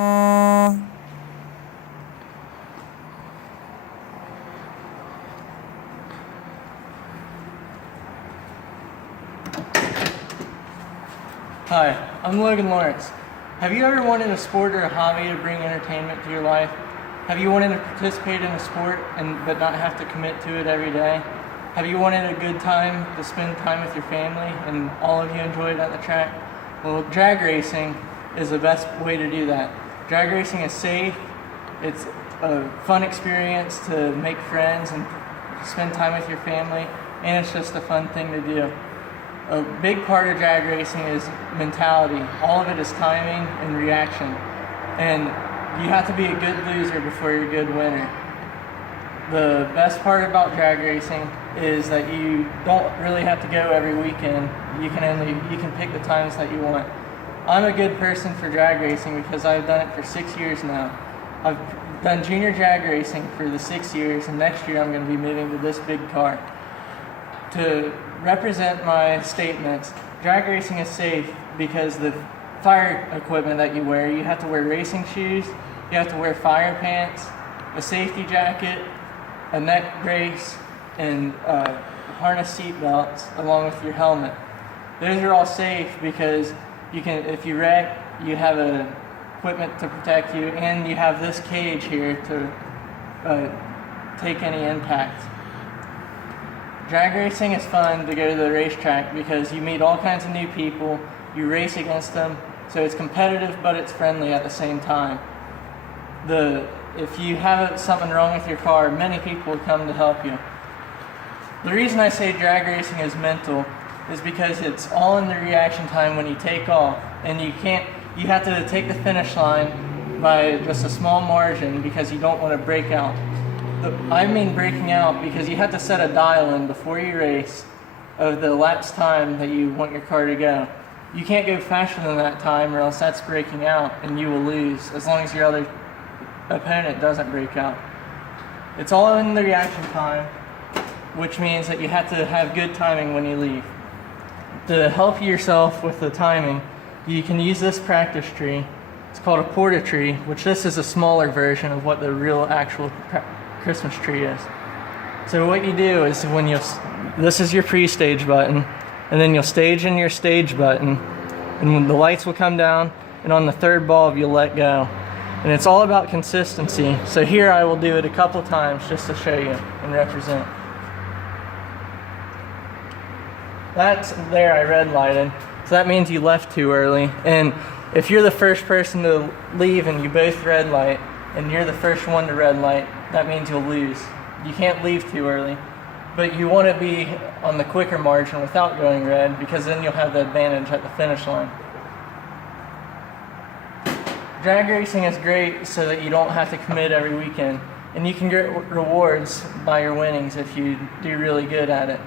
Hi, I'm Logan Lawrence. Have you ever wanted a sport or a hobby to bring entertainment to your life? Have you wanted to participate in a sport but not have to commit to it every day? Have you wanted a good time to spend time with your family and all of you enjoy it at the track? Well, drag racing is the best way to do that. Drag racing is safe, it's a fun experience to make friends and spend time with your family, and it's just a fun thing to do. A big part of drag racing is mentality. All of it is timing and reaction. And you have to be a good loser before you're a good winner. The best part about drag racing is that you don't really have to go every weekend. You can pick the times that you want. I'm a good person for drag racing because I've done it for 6 years now. I've done junior drag racing for the 6 years, and next year I'm going to be moving to this big car. To represent my statements, drag racing is safe because the fire equipment that you wear, you have to wear racing shoes, you have to wear fire pants, a safety jacket, a neck brace, and harness seat belts along with your helmet. Those are all safe because if you wreck, you have equipment to protect you, and you have this cage here to take any impact. Drag racing is fun to go to the racetrack because you meet all kinds of new people, you race against them, so it's competitive but it's friendly at the same time. If you have something wrong with your car, many people will come to help you. The reason I say drag racing is mental is because it's all in the reaction time when you take off, and you have to take the finish line by just a small margin because you don't want to break out. I mean breaking out because you have to set a dial in before you race of the elapsed time that you want your car to go. You can't go faster than that time or else that's breaking out and you will lose as long as your other opponent doesn't break out. It's all in the reaction time, which means that you have to have good timing when you leave. To help yourself with the timing, you can use this practice tree. It's called a porta tree, which this is a smaller version of what the real actual Christmas tree is. So what you do is this is your pre-stage button, and then you'll stage in your stage button, and when the lights will come down, and on the third bulb you'll let go. And it's all about consistency. So here I will do it a couple times just to show you and represent. That's there I red lighted. So that means you left too early. And if you're the first person to leave and you both red light, and you're the first one to red light, that means you'll lose. You can't leave too early, but you want to be on the quicker margin without going red because then you'll have the advantage at the finish line. Drag racing is great so that you don't have to commit every weekend, and you can get rewards by your winnings if you do really good at it.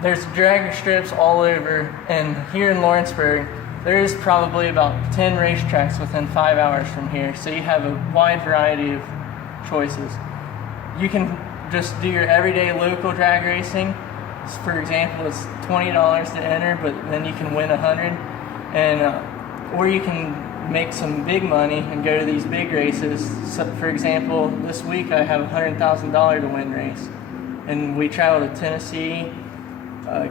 There's drag strips all over, and here in Lawrenceburg, there is probably about 10 racetracks within 5 hours from here, so you have a wide variety of choices. You can just do your everyday local drag racing. For example, it's $20 to enter, but then you can win 100, or you can make some big money and go to these big races. So, for example, this week I have a $100,000 to win race, and we travel to Tennessee,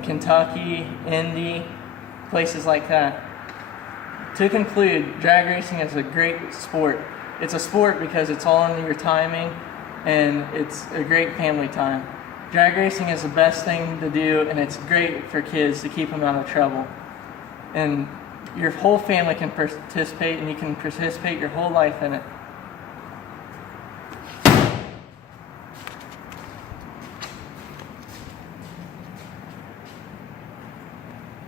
Kentucky, Indy, places like that. To conclude, drag racing is a great sport. It's a sport because it's all in your timing, and it's a great family time. Drag racing is the best thing to do, and it's great for kids to keep them out of trouble. And your whole family can participate, and you can participate your whole life in it.